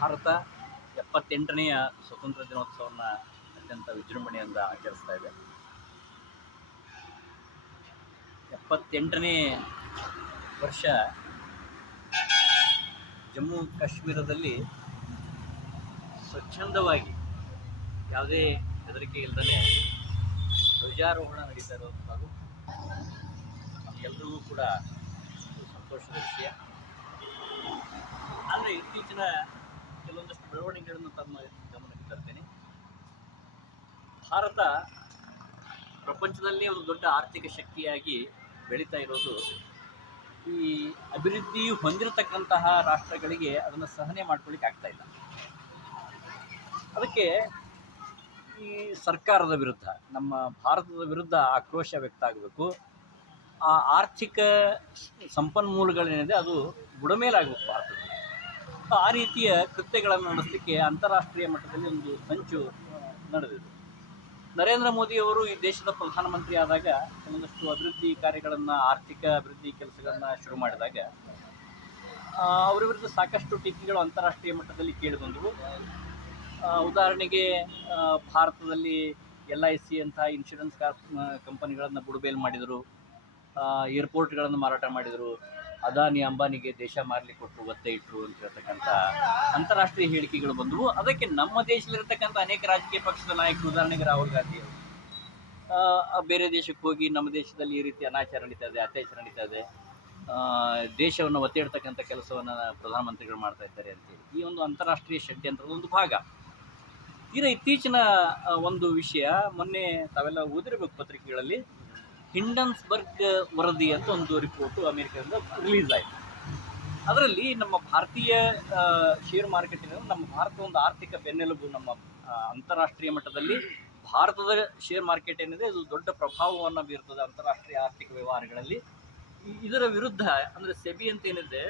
ಭಾರತ 78ನೇಯ ಸ್ವತಂತ್ರ ದಿನೋತ್ಸವವನ್ನು ಅತ್ಯಂತ ವಿಜೃಂಭಣೆಯಿಂದ ಆಚರಿಸ್ತಾ ಇದೆ. 78ನೇ ವರ್ಷ ಜಮ್ಮು ಕಾಶ್ಮೀರದಲ್ಲಿ ಸ್ವಚ್ಛಂದವಾಗಿ ಯಾವುದೇ ಹೆದರಿಕೆ ಇಲ್ಲದೇ ಧ್ವಜಾರೋಹಣ ನಡೀತಾ ಇರುವಂಥದ್ದು ನಮಗೆಲ್ಲರಿಗೂ ಕೂಡ ಒಂದು ಸಂತೋಷದ ವಿಷಯ. ಆದರೆ ಇತ್ತೀಚಿನ ಕೆಲವೊಂದಷ್ಟು ಬೆಳವಣಿಗೆಗಳನ್ನು ತಮ್ಮ ಗಮನಕ್ಕೆ ತರ್ತೇನೆ. ಭಾರತ ಪ್ರಪಂಚದಲ್ಲೇ ಒಂದು ದೊಡ್ಡ ಆರ್ಥಿಕ ಶಕ್ತಿಯಾಗಿ ಬೆಳೀತಾ ಇರೋದು ಈ ಅಭಿವೃದ್ಧಿ ಹೊಂದಿರತಕ್ಕಂತಹ ರಾಷ್ಟ್ರಗಳಿಗೆ ಅದನ್ನು ಸಹನೆ ಮಾಡ್ಕೊಳ್ಳಿಕ್ಕೆ ಆಗ್ತಾ ಇಲ್ಲ. ಅದಕ್ಕೆ ಈ ಸರ್ಕಾರದ ವಿರುದ್ಧ, ನಮ್ಮ ಭಾರತದ ವಿರುದ್ಧ ಆಕ್ರೋಶ ವ್ಯಕ್ತ ಆಗಬೇಕು. ಆ ಆರ್ಥಿಕ ಸಂಪನ್ಮೂಲಗಳೇನಿದೆ ಅದು ಬುಡಮೇಲಾಗಬೇಕು ಭಾರತದಲ್ಲಿ. ಆ ರೀತಿಯ ಕೃತ್ಯಗಳನ್ನು ನಡೆಸಲಿಕ್ಕೆ ಅಂತಾರಾಷ್ಟ್ರೀಯ ಮಟ್ಟದಲ್ಲಿ ಒಂದು ಸಂಚು ನಡೆದಿದೆ. ನರೇಂದ್ರ ಮೋದಿಯವರು ಈ ದೇಶದ ಪ್ರಧಾನಮಂತ್ರಿ ಆದಾಗ ಕೆಲವೊಂದಷ್ಟು ಅಭಿವೃದ್ಧಿ ಕಾರ್ಯಗಳನ್ನು, ಆರ್ಥಿಕ ಅಭಿವೃದ್ಧಿ ಕೆಲಸಗಳನ್ನು ಶುರು ಮಾಡಿದಾಗ ಅವರ ವಿರುದ್ಧ ಸಾಕಷ್ಟು ಟೀಕೆಗಳು ಅಂತಾರಾಷ್ಟ್ರೀಯ ಮಟ್ಟದಲ್ಲಿ ಕೇಳಿಬಂದವು. ಉದಾಹರಣೆಗೆ ಭಾರತದಲ್ಲಿ LIC ಅಂತಹ ಇನ್ಶೂರೆನ್ಸ್ ಕಂಪನಿಗಳನ್ನು ಬುಡಬೇಲು ಮಾಡಿದರು, ಏರ್ಪೋರ್ಟ್ಗಳನ್ನು ಮಾರಾಟ ಮಾಡಿದರು, ಅದಾನಿ ಅಂಬಾನಿಗೆ ದೇಶ ಮಾರಲಿಕ್ಕೆ ಕೊಟ್ಟು ಒತ್ತೆ ಇಟ್ಟರು ಅಂತ ಹೇಳ್ತಕ್ಕಂಥ ಅಂತಾರಾಷ್ಟ್ರೀಯ ಹೇಳಿಕೆಗಳು ಬಂದವು. ಅದಕ್ಕೆ ನಮ್ಮ ದೇಶದಲ್ಲಿರ್ತಕ್ಕಂಥ ಅನೇಕ ರಾಜಕೀಯ ಪಕ್ಷದ ನಾಯಕರು, ಉದಾಹರಣೆಗೆ ರಾಹುಲ್ ಗಾಂಧಿ ಅವರು ಬೇರೆ ದೇಶಕ್ಕೆ ಹೋಗಿ ನಮ್ಮ ದೇಶದಲ್ಲಿ ಈ ರೀತಿ ಅನಾಚಾರ ನಡೀತಾ ಇದೆ, ಅತ್ಯಾಚಾರ ನಡೀತಾ ಇದೆ, ದೇಶವನ್ನು ಒತ್ತೆ ಇಡ್ತಕ್ಕಂಥ ಕೆಲಸವನ್ನು ಪ್ರಧಾನಮಂತ್ರಿಗಳು ಮಾಡ್ತಾ ಇದ್ದಾರೆ ಅಂತೇಳಿ ಈ ಒಂದು ಅಂತಾರಾಷ್ಟ್ರೀಯ ಷಡ್ಯಂತ್ರದ ಒಂದು ಭಾಗ. ಇತ್ತೀಚಿನ ಒಂದು ವಿಷಯ, ಮೊನ್ನೆ ತಾವೆಲ್ಲ ಓದಿರಬೇಕು ಪತ್ರಿಕೆಗಳಲ್ಲಿ, ಹಿಂಡನ್ಸ್ಬರ್ಗ್ ವರದಿ ಅಂತ ಒಂದು ರಿಪೋರ್ಟು ಅಮೆರಿಕದಿಂದ ರಿಲೀಸ್ ಆಯಿತು. ಅದರಲ್ಲಿ ನಮ್ಮ ಭಾರತೀಯ ಶೇರ್ ಮಾರ್ಕೆಟಿನ, ನಮ್ಮ ಭಾರತ ಒಂದು ಆರ್ಥಿಕ ಬೆನ್ನೆಲುಬು, ನಮ್ಮ ಅಂತಾರಾಷ್ಟ್ರೀಯ ಮಟ್ಟದಲ್ಲಿ ಭಾರತದ ಶೇರ್ ಮಾರ್ಕೆಟ್ ಏನಿದೆ ಅದು ದೊಡ್ಡ ಪ್ರಭಾವವನ್ನು ಬೀರ್ತದೆ ಅಂತಾರಾಷ್ಟ್ರೀಯ ಆರ್ಥಿಕ ವ್ಯವಹಾರಗಳಲ್ಲಿ. ಇದರ ವಿರುದ್ಧ ಅಂದರೆ ಸೆಬಿ ಅಂತ ಏನಿದೆ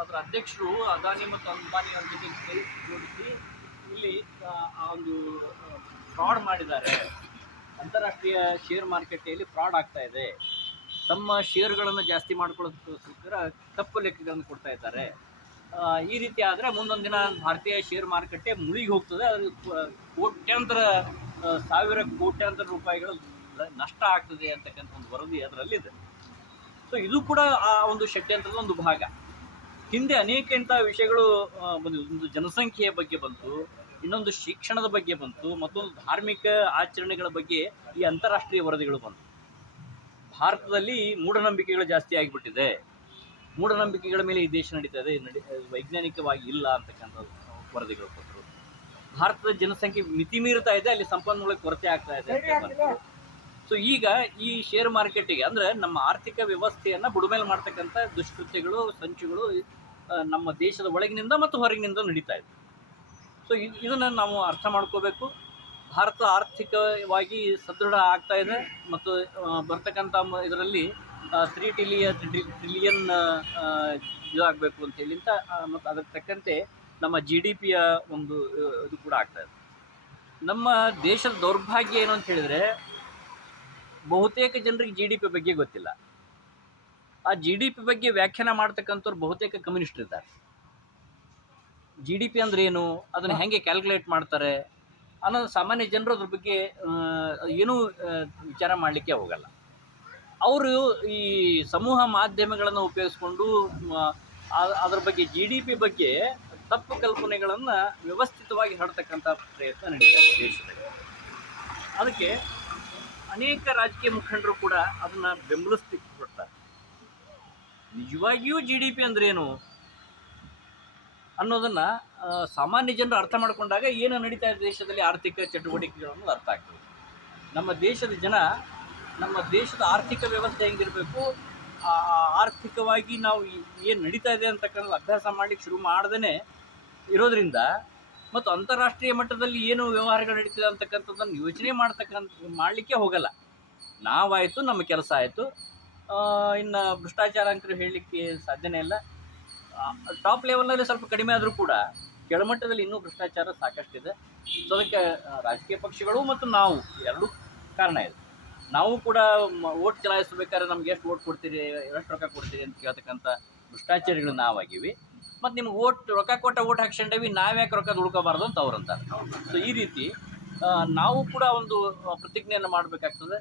ಅದರ ಅಧ್ಯಕ್ಷರು ಅದಾನಿ ಮತ್ತು ಅಂಬಾನಿ ಅವ್ರ ಜೊತೆ ಕೈ ಜೋಡಿಸಿ ಇಲ್ಲಿ ಆ ಒಂದು ಫ್ರಾಡ್ ಮಾಡಿದ್ದಾರೆ, ಅಂತಾರಾಷ್ಟ್ರೀಯ ಶೇರ್ ಮಾರುಕಟ್ಟೆಯಲ್ಲಿ ಫ್ರಾಡ್ ಆಗ್ತಾ ಇದೆ, ತಮ್ಮ ಶೇರುಗಳನ್ನು ಜಾಸ್ತಿ ಮಾಡ್ಕೊಳ್ಳೋದಕ್ಕೋಸ್ಕರ ತಪ್ಪು ಲೆಕ್ಕಗಳನ್ನು ಕೊಡ್ತಾ ಇದ್ದಾರೆ. ಈ ರೀತಿ ಆದರೆ ಮುಂದೊಂದು ದಿನ ಭಾರತೀಯ ಶೇರ್ ಮಾರುಕಟ್ಟೆ ಮುಳುಗಿ ಹೋಗ್ತದೆ, ಅದು ಸಾವಿರ ಕೋಟ್ಯಾಂತರ ರೂಪಾಯಿಗಳು ನಷ್ಟ ಆಗ್ತದೆ ಅಂತಕ್ಕಂಥ ಒಂದು ವರದಿ ಅದರಲ್ಲಿದೆ. ಸೊ ಇದು ಕೂಡ ಆ ಒಂದು ಷಡ್ಯಂತ್ರದ ಒಂದು ಭಾಗ. ಹಿಂದೆ ಅನೇಕ ಇಂಥ ವಿಷಯಗಳು ಬಂದಿವೆ. ಒಂದು ಜನಸಂಖ್ಯೆಯ ಬಗ್ಗೆ ಬಂತು, ಇನ್ನೊಂದು ಶಿಕ್ಷಣದ ಬಗ್ಗೆ ಬಂತು, ಮತ್ತೊಂದು ಧಾರ್ಮಿಕ ಆಚರಣೆಗಳ ಬಗ್ಗೆ ಈ ಅಂತಾರಾಷ್ಟ್ರೀಯ ವರದಿಗಳು ಬಂತು. ಭಾರತದಲ್ಲಿ ಮೂಢನಂಬಿಕೆಗಳು ಜಾಸ್ತಿ ಆಗಿಬಿಟ್ಟಿದೆ, ಮೂಢನಂಬಿಕೆಗಳ ಮೇಲೆ ಈ ದೇಶ ನಡೀತಾ ಇದೆ, ವೈಜ್ಞಾನಿಕವಾಗಿ ಇಲ್ಲ ಅಂತಕ್ಕಂಥ ವರದಿಗಳು ಕೊಟ್ಟರು. ಭಾರತದ ಜನಸಂಖ್ಯೆ ಮಿತಿ ಮೀರ್ತಾ ಇದೆ, ಅಲ್ಲಿ ಸಂಪನ್ಮೂಲ ಕೊರತೆ ಆಗ್ತಾ ಇದೆ ಅಂತ. ಸೊ ಈಗ ಈ ಶೇರ್ ಮಾರ್ಕೆಟಿಗೆ ಅಂದರೆ ನಮ್ಮ ಆರ್ಥಿಕ ವ್ಯವಸ್ಥೆಯನ್ನು ಬುಡಮೇಲೆ ಮಾಡ್ತಕ್ಕಂಥ ದುಷ್ಕೃತ್ಯಗಳು, ಸಂಚುಗಳು ನಮ್ಮ ದೇಶದ ಒಳಗಿನಿಂದ ಮತ್ತು ಹೊರಗಿನಿಂದ ನಡೀತಾ ಇದೆ. ಸೊ ಇದನ್ನು ನಾವು ಅರ್ಥ ಮಾಡ್ಕೋಬೇಕು. ಭಾರತ ಆರ್ಥಿಕವಾಗಿ ಸದೃಢ ಆಗ್ತಾ ಇದೆ ಮತ್ತು ಬರ್ತಕ್ಕಂಥ ಇದರಲ್ಲಿ 3 ಟ್ರಿಲಿಯನ್ ಇದಾಗಬೇಕು ಅಂತೇಳಿ ಮತ್ತು ಅದಕ್ಕೆ ತಕ್ಕಂತೆ ನಮ್ಮ GDPಯ ಒಂದು ಇದು ಕೂಡ ಆಗ್ತಾಯಿದೆ. ನಮ್ಮ ದೇಶದ ದೌರ್ಭಾಗ್ಯ ಏನು ಅಂತ ಹೇಳಿದರೆ, ಬಹುತೇಕ ಜನರಿಗೆ GDP ಬಗ್ಗೆ ಗೊತ್ತಿಲ್ಲ. ಆ GDP ಬಗ್ಗೆ ವ್ಯಾಖ್ಯಾನ ಮಾಡ್ತಕ್ಕಂಥವ್ರು ಬಹುತೇಕ ಕಮ್ಯುನಿಸ್ಟ್ ಇದ್ದಾರೆ. GDP ಅಂದ್ರೆ ಏನು, ಅದನ್ನು ಹೇಗೆ ಕ್ಯಾಲ್ಕುಲೇಟ್ ಮಾಡ್ತಾರೆ ಅನ್ನೋದು ಸಾಮಾನ್ಯ ಜನರು ಅದ್ರ ಬಗ್ಗೆ ಏನೂ ವಿಚಾರ ಮಾಡಲಿಕ್ಕೆ ಹೋಗಲ್ಲ. ಅವರು ಈ ಸಮೂಹ ಮಾಧ್ಯಮಗಳನ್ನು ಉಪಯೋಗಿಸ್ಕೊಂಡು ಅದರ ಬಗ್ಗೆ GDP ಬಗ್ಗೆ ತಪ್ಪು ಕಲ್ಪನೆಗಳನ್ನು ವ್ಯವಸ್ಥಿತವಾಗಿ ಹರಡ್ತಕ್ಕಂಥ ಪ್ರಯತ್ನ ನಡೀತಾ ಇದೆ ದೇಶದಲ್ಲಿ. ಅದಕ್ಕೆ ಅನೇಕ ರಾಜಕೀಯ ಮುಖಂಡರು ಕೂಡ ಅದನ್ನು ಬೆಂಬಲಿಸ್ಲಿಕ್ಕೆ ಕೊಡ್ತಾರೆ. ನಿಜವಾಗಿಯೂ GDP ಅಂದ್ರೇನು ಅನ್ನೋದನ್ನು ಸಾಮಾನ್ಯ ಜನರು ಅರ್ಥ ಮಾಡಿಕೊಂಡಾಗ ಏನು ನಡೀತಾ ಇದೆ ದೇಶದಲ್ಲಿ ಆರ್ಥಿಕ ಚಟುವಟಿಕೆಗಳು ಅನ್ನೋದು ಅರ್ಥ ಆಗ್ತದೆ. ನಮ್ಮ ದೇಶದ ಜನ, ನಮ್ಮ ದೇಶದ ಆರ್ಥಿಕ ವ್ಯವಸ್ಥೆ ಹೆಂಗಿರಬೇಕು, ಆರ್ಥಿಕವಾಗಿ ನಾವು ಏನು ನಡೀತಾ ಇದೆ ಅಂತಕ್ಕಂಥ ಅಭ್ಯಾಸ ಮಾಡಲಿಕ್ಕೆ ಶುರು ಮಾಡ್ದೇ ಇರೋದ್ರಿಂದ ಮತ್ತು ಅಂತಾರಾಷ್ಟ್ರೀಯ ಮಟ್ಟದಲ್ಲಿ ಏನು ವ್ಯವಹಾರಗಳು ನಡೀತಿದೆ ಅಂತಕ್ಕಂಥದ್ದನ್ನು ಯೋಚನೆ ಮಾಡಲಿಕ್ಕೆ ಹೋಗಲ್ಲ. ನಾವಾಯಿತು, ನಮ್ಮ ಕೆಲಸ ಆಯಿತು, ಇನ್ನು ಭ್ರಷ್ಟಾಚಾರ ಅಂತ ಹೇಳಲಿಕ್ಕೆ ಸಾಧ್ಯನೇ ಇಲ್ಲ. ಟಾಪ್ ಲೆವೆಲ್ನಲ್ಲಿ ಸ್ವಲ್ಪ ಕಡಿಮೆ ಆದರೂ ಕೂಡ ಕೆಳಮಟ್ಟದಲ್ಲಿ ಇನ್ನೂ ಭ್ರಷ್ಟಾಚಾರ ಸಾಕಷ್ಟಿದೆ. ಸೊ ಅದಕ್ಕೆ ರಾಜಕೀಯ ಪಕ್ಷಗಳು ಮತ್ತು ನಾವು ಎರಡೂ ಕಾರಣ ಇದೆ. ನಾವು ಕೂಡ ಓಟ್ ಚಲಾಯಿಸಬೇಕಾದ್ರೆ ನಮ್ಗೆ ಎಷ್ಟು ಓಟ್ ಕೊಡ್ತೀರಿ, ಎಷ್ಟು ರೊಕ್ಕ ಕೊಡ್ತೀರಿ ಅಂತ ಕೇಳ್ತಕ್ಕಂಥ ಭ್ರಷ್ಟಾಚಾರಿಗಳು ನಾವಾಗಿವಿ. ಮತ್ತು ನಿಮ್ಗೆ ರೊಕ್ಕ ಕೊಟ್ಟ ಓಟ್ ಹಾಕ್ಸ್ಕೊಂಡೇವಿ, ನಾವ್ಯಾಕೆ ರೊಕ್ಕ ದುಡ್ಕೋಬಾರ್ದು ಅಂತ ಅವ್ರು ಅಂತಾರೆ. ಸೊ ಈ ರೀತಿ ನಾವು ಕೂಡ ಒಂದು ಪ್ರತಿಜ್ಞೆಯನ್ನು ಮಾಡಬೇಕಾಗ್ತದೆ.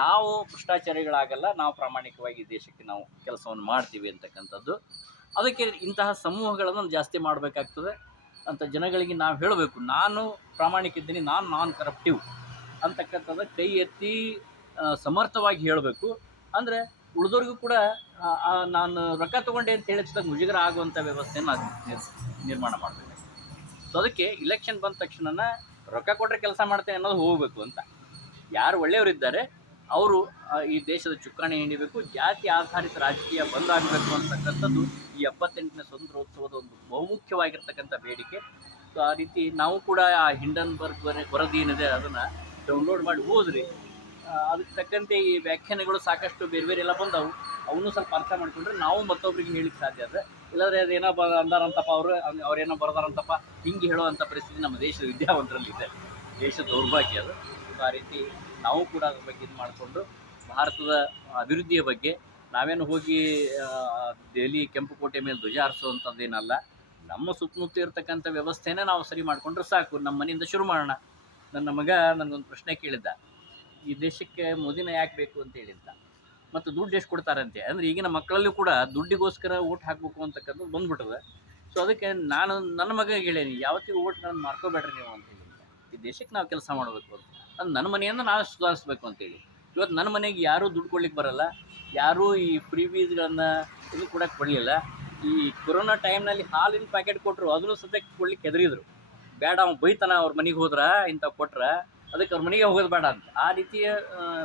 ನಾವು ಭ್ರಷ್ಟಾಚಾರಿಗಳಾಗಲ್ಲ, ನಾವು ಪ್ರಾಮಾಣಿಕವಾಗಿ ದೇಶಕ್ಕೆ ನಾವು ಕೆಲಸವನ್ನು ಮಾಡ್ತೀವಿ ಅಂತಕ್ಕಂಥದ್ದು. ಅದಕ್ಕೆ ಇಂತಹ ಸಮೂಹಗಳನ್ನು ಜಾಸ್ತಿ ಮಾಡಬೇಕಾಗ್ತದೆ ಅಂತ ಜನಗಳಿಗೆ ನಾವು ಹೇಳಬೇಕು. ನಾನು ಪ್ರಾಮಾಣಿಕ ಇದ್ದೀನಿ, ನಾನು ನಾನ್ ಕರಪ್ಟಿವ್ ಅಂತಕ್ಕಂಥದ್ದು ಕೈ ಎತ್ತಿ ಸಮರ್ಥವಾಗಿ ಹೇಳಬೇಕು. ಅಂದರೆ ಉಳಿದವ್ರಿಗೂ ಕೂಡ ನಾನು ರೊಕ್ಕ ತೊಗೊಂಡೆ ಅಂತ ಹೇಳಿದಾಗ ಮುಜುಗರ ಆಗುವಂಥ ವ್ಯವಸ್ಥೆಯನ್ನು ನಿರ್ಮಾಣ ಮಾಡಬೇಕು. ಸೊ ಅದಕ್ಕೆ ಇಲೆಕ್ಷನ್ ಬಂದ ತಕ್ಷಣ ರೊಕ್ಕ ಕೊಟ್ಟರೆ ಕೆಲಸ ಮಾಡ್ತೇನೆ ಅನ್ನೋದು ಹೋಗಬೇಕು ಅಂತ. ಯಾರು ಒಳ್ಳೆಯವರಿದ್ದಾರೆ ಅವರು ಈ ದೇಶದ ಚುಕ್ಕಾಣಿ ಹಿಡಿಬೇಕು. ಜಾತಿ ಆಧಾರಿತ ರಾಜಕೀಯ ಬಂದಾಗಬೇಕು ಅಂತಕ್ಕಂಥದ್ದು ಈ 78ನೇ ಸ್ವಾತಂತ್ರ್ಯೋತ್ಸವದ ಒಂದು ಬಹುಮುಖ್ಯವಾಗಿರ್ತಕ್ಕಂಥ ಬೇಡಿಕೆ. ಸೊ ಆ ರೀತಿ ನಾವು ಕೂಡ ಆ ಹಿಂಡನ್ಬರ್ಗ್ ವರದಿ ಏನಿದೆ ಅದನ್ನು ಡೌನ್ಲೋಡ್ ಮಾಡಿ ಓದ್ರಿ. ಅದಕ್ಕೆ ತಕ್ಕಂತೆ ಈ ವ್ಯಾಖ್ಯಾನಗಳು ಸಾಕಷ್ಟು ಬೇರೆ ಬೇರೆ ಎಲ್ಲ ಬಂದವು. ಅವನು ಸ್ವಲ್ಪ ಅರ್ಥ ಮಾಡಿಕೊಂಡ್ರೆ ನಾವು ಮತ್ತೊಬ್ಬರಿಗೆ ಹೇಳಿಕ್ಕೆ ಸಾಧ್ಯ ಅದ. ಇಲ್ಲಾಂದರೆ ಅದೇನೋ ಅಂದಾರಂತಪ್ಪ ಅವ್ರೇನೋ ಬರ್ದಾರಂತಪ್ಪ ಹಿಂಗೆ ಹೇಳುವಂಥ ಪರಿಸ್ಥಿತಿ ನಮ್ಮ ದೇಶದ ವಿದ್ಯಾವಂತರಲ್ಲಿದೆ. ದೇಶದ ದೌರ್ಭಾಗ್ಯ ಅದು. ಆ ರೀತಿ ನಾವು ಕೂಡ ಅದ್ರ ಬಗ್ಗೆ ಇದು ಮಾಡಿಕೊಂಡು ಭಾರತದ ಅಭಿವೃದ್ಧಿಯ ಬಗ್ಗೆ ನಾವೇನು ಹೋಗಿ ದೆಹಲಿ ಕೆಂಪುಕೋಟೆ ಮೇಲೆ ಧ್ವಜ ಹಾರಿಸುವಂಥದ್ದೇನಲ್ಲ. ನಮ್ಮ ಸುತ್ತಮುತ್ತ ಇರತಕ್ಕಂಥ ವ್ಯವಸ್ಥೆನೇ ನಾವು ಸರಿ ಮಾಡಿಕೊಂಡ್ರೆ ಸಾಕು. ನಮ್ಮ ಮನೆಯಿಂದ ಶುರು ಮಾಡೋಣ. ನನ್ನ ಮಗ ನನಗೊಂದು ಪ್ರಶ್ನೆ ಕೇಳಿದ್ದ, ಈ ದೇಶಕ್ಕೆ ಮೋದಿನ ಯಾಕೆ ಬೇಕು ಅಂತ ಹೇಳಿದ್ದ, ಮತ್ತು ದುಡ್ಡು ಎಷ್ಟು ಕೊಡ್ತಾರಂತೆ. ಅಂದರೆ ಈಗಿನ ಮಕ್ಕಳಲ್ಲೂ ಕೂಡ ದುಡ್ಡಿಗೋಸ್ಕರ ಓಟ್ ಹಾಕಬೇಕು ಅಂತಕ್ಕಂಥದ್ದು ಬಂದ್ಬಿಟ್ಟದೆ. ಸೊ ಅದಕ್ಕೆ ನಾನು ನನ್ನ ಮಗನಿಗೆ ಹೇಳೀನಿ, ಯಾವತ್ತಿಗೂ ಓಟ್ಗಳನ್ನು ಮಾರ್ಕೋಬೇಡ್ರಿ ನೀವು ಅಂತ ಹೇಳಿದ್ದೆ. ಈ ದೇಶಕ್ಕೆ ನಾವು ಕೆಲಸ ಮಾಡಬೇಕು ಅಂತ, ಅದು ನನ್ನ ಮನೆಯನ್ನು ನಾನು ಸುಧಾರಿಸ್ಬೇಕು ಅಂತೇಳಿ. ಇವತ್ತು ನನ್ನ ಮನೆಗೆ ಯಾರೂ ದುಡ್ಡು ಕೊಡ್ಲಿಕ್ಕೆ ಬರೋಲ್ಲ, ಯಾರೂ ಈ ಫ್ರೀಬೀಸ್ಗಳನ್ನು ಇದು ಕೊಡೋಕ್ಕೆ ಕೊಡಲಿಲ್ಲ. ಈ ಕೊರೋನಾ ಟೈಮ್ನಲ್ಲಿ ಹಾಲಿನ ಪ್ಯಾಕೆಟ್ ಕೊಟ್ಟರು, ಅದನ್ನು ಸದ್ಯಕ್ಕೆ ಕೊಡ್ಲಿಕ್ಕೆ ಹೆದರಿದ್ರು. ಬೇಡ ಅವ್ನು ಬೈತಾನ, ಅವ್ರ ಮನೆಗೆ ಹೋದ್ರೆ ಇಂಥವು ಕೊಟ್ರೆ ಅದಕ್ಕೆ ಅವ್ರ ಮನೆಗೆ ಹೋಗೋದು ಬೇಡ ಅಂತ. ಆ ರೀತಿಯ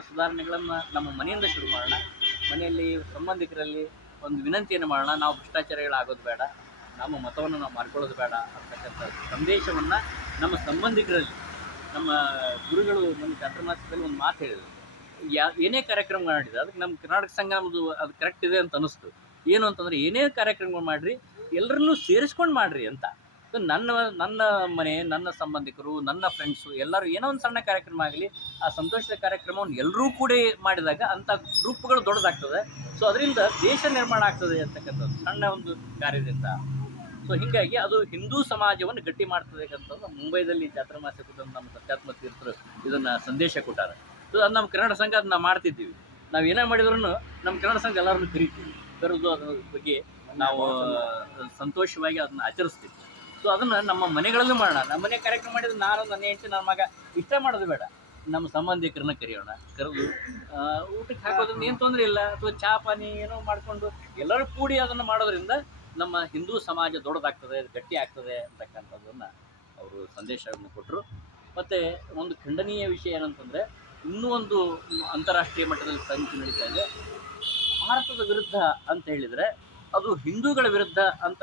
ಸುಧಾರಣೆಗಳನ್ನು ನಮ್ಮ ಮನೆಯಿಂದ ಶುರು ಮಾಡೋಣ. ಮನೆಯಲ್ಲಿ ಸಂಬಂಧಿಕರಲ್ಲಿ ಒಂದು ವಿನಂತಿಯನ್ನು ಮಾಡೋಣ, ನಾವು ಭ್ರಷ್ಟಾಚಾರಿಗಳಾಗೋದು ಬೇಡ, ನಮ್ಮ ಮತವನ್ನು ನಾವು ಮಾರ್ಕೊಳ್ಳೋದು ಬೇಡ ಅಂತಕ್ಕಂಥ ಸಂದೇಶವನ್ನು ನಮ್ಮ ಸಂಬಂಧಿಕರಲ್ಲಿ. ನಮ್ಮ ಗುರುಗಳು ನಮ್ಮ ಚಾತುರ್ಮಾಸ್ಯದಲ್ಲಿ ಒಂದು ಮಾತು ಹೇಳಿದರು, ಏನೇ ಕಾರ್ಯಕ್ರಮ ಮಾಡಿದ್ರೆ ಅದಕ್ಕೆ ನಮ್ಮ ಕರ್ನಾಟಕ ಸಂಘ ನಮ್ಮದು ಅದು ಕರೆಕ್ಟ್ ಇದೆ ಅಂತ ಅನ್ನಿಸ್ತು. ಏನು ಅಂತಂದರೆ ಏನೇ ಕಾರ್ಯಕ್ರಮಗಳು ಮಾಡಿರಿ ಎಲ್ಲರನ್ನೂ ಸೇರಿಸ್ಕೊಂಡು ಮಾಡಿರಿ ಅಂತ. ನನ್ನ ಮನೆ, ನನ್ನ ಸಂಬಂಧಿಕರು, ನನ್ನ ಫ್ರೆಂಡ್ಸು ಎಲ್ಲರೂ ಏನೋ ಒಂದು ಸಣ್ಣ ಕಾರ್ಯಕ್ರಮ ಆಗಲಿ, ಆ ಸಂತೋಷದ ಕಾರ್ಯಕ್ರಮವನ್ನು ಎಲ್ಲರೂ ಕೂಡ ಮಾಡಿದಾಗ ಅಂಥ ಗ್ರೂಪ್ಗಳು ದೊಡ್ಡದಾಗ್ತದೆ. ಸೊ ಅದರಿಂದ ದೇಶ ನಿರ್ಮಾಣ ಆಗ್ತದೆ ಅಂತಕ್ಕಂಥದ್ದು ಸಣ್ಣ ಒಂದು ಕಾರ್ಯದಿಂದ. ಸೊ ಹೀಗಾಗಿ ಅದು ಹಿಂದೂ ಸಮಾಜವನ್ನು ಗಟ್ಟಿ ಮಾಡ್ತದೆ ಅಂತಂದು ಮುಂಬೈದಲ್ಲಿ ಚಾತುರ್ಮಾಸ್ಯ ಕುಟುಂಬ ನಮ್ಮ ಸತ್ಯಾತ್ಮ ತೀರ್ಥರು ಇದನ್ನು ಸಂದೇಶ ಕೊಟ್ಟಾರೆ. ಸೊ ಅದು ನಮ್ಮ ಕನ್ನಡ ಸಂಘ ಅದನ್ನ ಮಾಡ್ತಿದ್ದೀವಿ. ನಾವು ಏನೇ ಮಾಡಿದ್ರು ನಮ್ಮ ಕನ್ನಡ ಸಂಘ ಎಲ್ಲರನ್ನು ಕರಿತೀವಿ, ಕರೆದು ಅದ್ರ ಬಗ್ಗೆ ನಾವು ಸಂತೋಷವಾಗಿ ಅದನ್ನು ಆಚರಿಸ್ತೀವಿ. ಸೊ ಅದನ್ನು ನಮ್ಮ ಮನೆಗಳಲ್ಲೂ ಮಾಡೋಣ. ನಮ್ಮ ಮನೆ ಕಾರ್ಯಕ್ರಮ ಮಾಡಿದ್ರೆ ನಾನು, ನನ್ನ ಹೆಂಡತಿ, ನನ್ನ ಮಗ ಇಷ್ಟ ಮಾಡೋದು ಬೇಡ, ನಮ್ಮ ಸಂಬಂಧಿಕರನ್ನ ಕರೆಯೋಣ. ಕರೆದು ಊಟಕ್ಕೆ ಹಾಕೋದ್ರಿಂದ ಏನು ತೊಂದರೆ ಇಲ್ಲ, ಅಥವಾ ಚಹಾ ಪಾನಿ ಏನೋ ಮಾಡಿಕೊಂಡು ಎಲ್ಲರೂ ಕೂಡಿ ಅದನ್ನು ಮಾಡೋದ್ರಿಂದ ನಮ್ಮ ಹಿಂದೂ ಸಮಾಜ ದೊಡ್ಡದಾಗ್ತದೆ, ಗಟ್ಟಿ ಆಗ್ತದೆ ಅಂತಕ್ಕಂಥದ್ದನ್ನು ಅವರು ಸಂದೇಶವನ್ನು ಕೊಟ್ಟರು. ಮತ್ತು ಒಂದು ಖಂಡನೀಯ ವಿಷಯ ಏನಂತಂದರೆ, ಇನ್ನೂ ಒಂದು ಅಂತಾರಾಷ್ಟ್ರೀಯ ಮಟ್ಟದಲ್ಲಿ ಸಂಚು ನಡೀತಾ ಇದೆ. ಭಾರತದ ವಿರುದ್ಧ ಅಂತ ಹೇಳಿದರೆ ಅದು ಹಿಂದೂಗಳ ವಿರುದ್ಧ ಅಂತ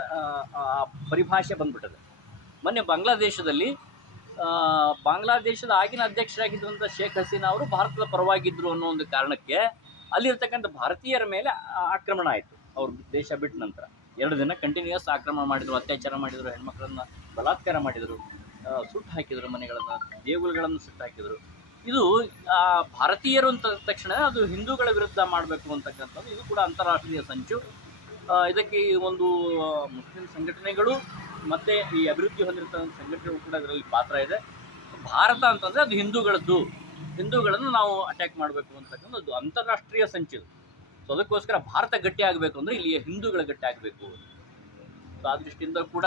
ಪರಿಭಾಷೆ ಬಂದ್ಬಿಟ್ಟಿದೆ. ಮೊನ್ನೆ ಬಾಂಗ್ಲಾದೇಶದ ಆಗಿನ ಅಧ್ಯಕ್ಷರಾಗಿದ್ದಂಥ ಶೇಖ್ ಹಸೀನಾ ಅವರು ಭಾರತದ ಪರವಾಗಿದ್ದರು ಅನ್ನೋ ಒಂದು ಕಾರಣಕ್ಕೆ ಅಲ್ಲಿರ್ತಕ್ಕಂಥ ಭಾರತೀಯರ ಮೇಲೆ ಆಕ್ರಮಣ ಆಯಿತು. ಅವರು ದೇಶ ಬಿಟ್ಟ ನಂತರ 2 ದಿನ ಕಂಟಿನ್ಯೂಯಸ್ ಆಕ್ರಮಣ ಮಾಡಿದರು, ಅತ್ಯಾಚಾರ ಮಾಡಿದರು, ಹೆಣ್ಮಕ್ಳನ್ನು ಬಲಾತ್ಕಾರ ಮಾಡಿದರು, ಸುಟ್ಟು ಹಾಕಿದರು, ಮನೆಗಳನ್ನು, ದೇಗುಲಗಳನ್ನು ಸುಟ್ಟು ಹಾಕಿದರು. ಇದು ಭಾರತೀಯರು ಅಂತ ತಕ್ಷಣ ಅದು ಹಿಂದೂಗಳ ವಿರುದ್ಧ ಮಾಡಬೇಕು ಅಂತಕ್ಕಂಥದ್ದು ಇದು ಕೂಡ ಅಂತಾರಾಷ್ಟ್ರೀಯ ಸಂಚು. ಇದಕ್ಕೆ ಒಂದು ಮುಸ್ಲಿಂ ಸಂಘಟನೆಗಳು ಮತ್ತು ಈ ಅಭಿವೃದ್ಧಿ ಹೊಂದಿರ್ತಕ್ಕಂಥ ಸಂಘಟನೆಗಳು ಕೂಡ ಇದರಲ್ಲಿ ಪಾತ್ರ ಇದೆ. ಭಾರತ ಅಂತಂದರೆ ಅದು ಹಿಂದೂಗಳನ್ನು ನಾವು ಅಟ್ಯಾಕ್ ಮಾಡಬೇಕು ಅಂತಕ್ಕಂಥದ್ದು ಅಂತಾರಾಷ್ಟ್ರೀಯ ಸಂಚು. ಸೊ ಅದಕ್ಕೋಸ್ಕರ ಭಾರತ ಗಟ್ಟಿ ಆಗಬೇಕು ಅಂದರೆ ಇಲ್ಲಿ ಹಿಂದೂಗಳ ಗಟ್ಟಿ ಆಗಬೇಕು. ಸೊ ಆ ದೃಷ್ಟಿಯಿಂದ ಕೂಡ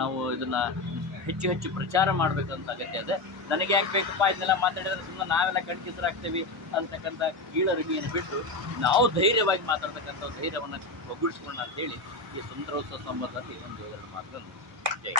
ನಾವು ಇದನ್ನು ಹೆಚ್ಚು ಪ್ರಚಾರ ಮಾಡಬೇಕಂತ ಅಗತ್ಯ ಇದೆ. ನನಗೆ ಯಾಕೆ ಬೇಕಪ್ಪ ಇದನ್ನೆಲ್ಲ ಮಾತಾಡಿದ್ರೆ ಸುಮ್ಮನೆ ನಾವೆಲ್ಲ ಕಣ್ಕಿಸರಾಗ್ತೇವೆ ಅಂತಕ್ಕಂಥ ಕೀಳರಿಮೆಯನ್ನು ಬಿಟ್ಟು ನಾವು ಧೈರ್ಯವಾಗಿ ಮಾತಾಡ್ತಕ್ಕಂಥ ಧೈರ್ಯವನ್ನು ಒಗ್ಗೂಡಿಸ್ಕೊಳ್ಳೋಣ ಅಂತೇಳಿ ಈ ಸ್ವಾತಂತ್ರ್ಯೋತ್ಸವ ಸಂಬಂಧದಲ್ಲಿ 1-2 ಮಾತುಗಳನ್ನು ಜೈ.